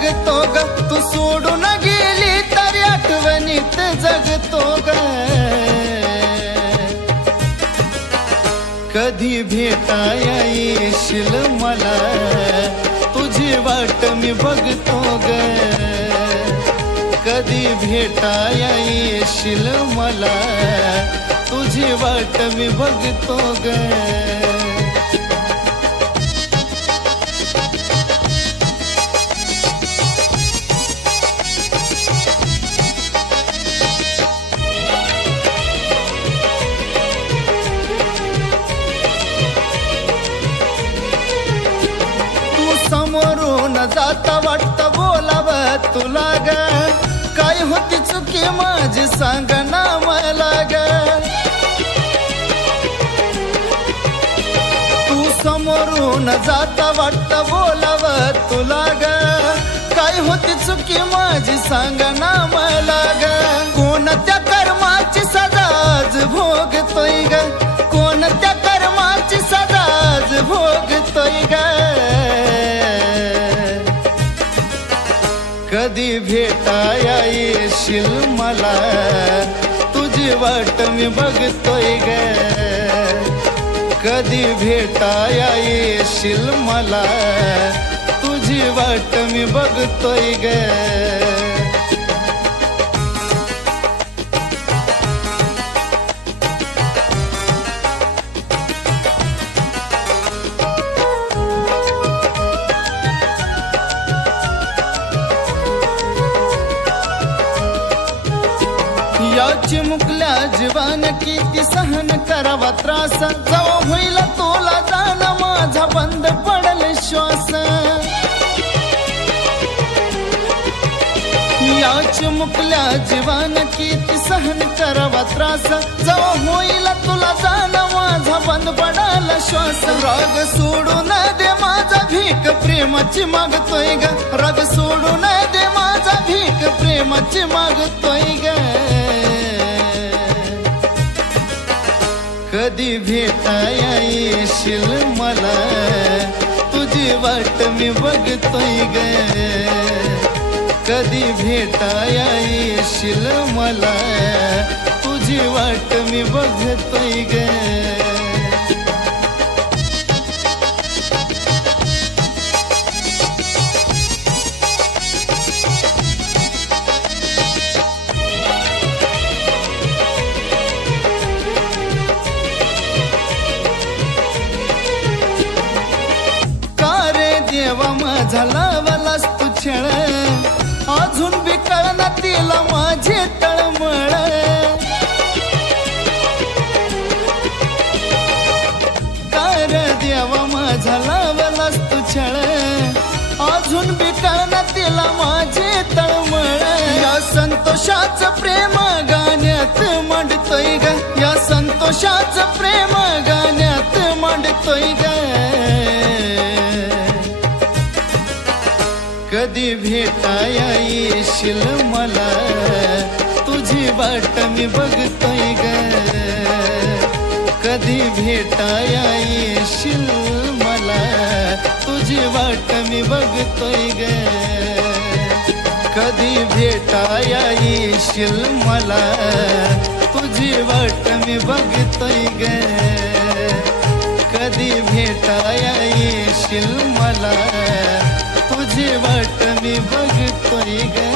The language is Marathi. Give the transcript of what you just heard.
बघतो ग, तू सोडून गेली तरी आठवणीत जगतो ग. कधी भेटाया येशील मला, तुझी वाट मी बघतो ग. कधी भेटाया येशील मला, तुझी वाट मी बघतो ग. समोरून जाता वाटत बोलावं तुला ग. काय होती चुकी माझी सांग ना मला ग. तू समोरून जाता वाटत बोलावं तुला ग. काय होती चुकी माझी सांग ना मला ग. कोणत्या कर्माची सजा आज भोगतोय ग. कोणत्या कर्माची सजा आज भोगतोय ग. कधी भेटाया येशील मला, तुझी वाट मी बघतोय ग. कधी भेटाया येशील मला, तुझी वाट मी बघतोय ग. याची मुकल्या जीवन किती सहन करावा त्रास. जवा होईल तोला जाण माझा बंद पडल श्वास. याची मुकल्या जीवन किती सहन करावा त्रास. जवा होईल तुला जाण माझा बंद पडल श्वास. राग सोडून दे माझा भीक प्रेमाची मागतोय ग. राग सोडून दे माझा भीक प्रेमाची मागतोय ग. कधी भेटाया येशील मला, तुझी वाट मी बघतोय ग. कधी भेटाया येशील मला, तुझी वाट मी बघतोय ग. देवा माझा लावलास तू छळ, अजून बी कळना तिला माझे तळमळ. कार देवा माझा लावलास तू छळ, अजून बी कळना तिला माझे तळमळ. या संतोषाचं प्रेम गाण्यात मांडतोय ग. या संतोषाचं प्रेम गाण्यात मांडतोय ग. कधी भेटाया येशील मला, तुझी वाट मी बघतोय ग. कधी भेटाया येशील मला, तुझी वाट मी बघतोय ग. कधी भेटाया येशील मला, तुझी वाट मी बघतोय ग. कधी भेटाया येशील मला, तुझी वाट मी बघतोय ग.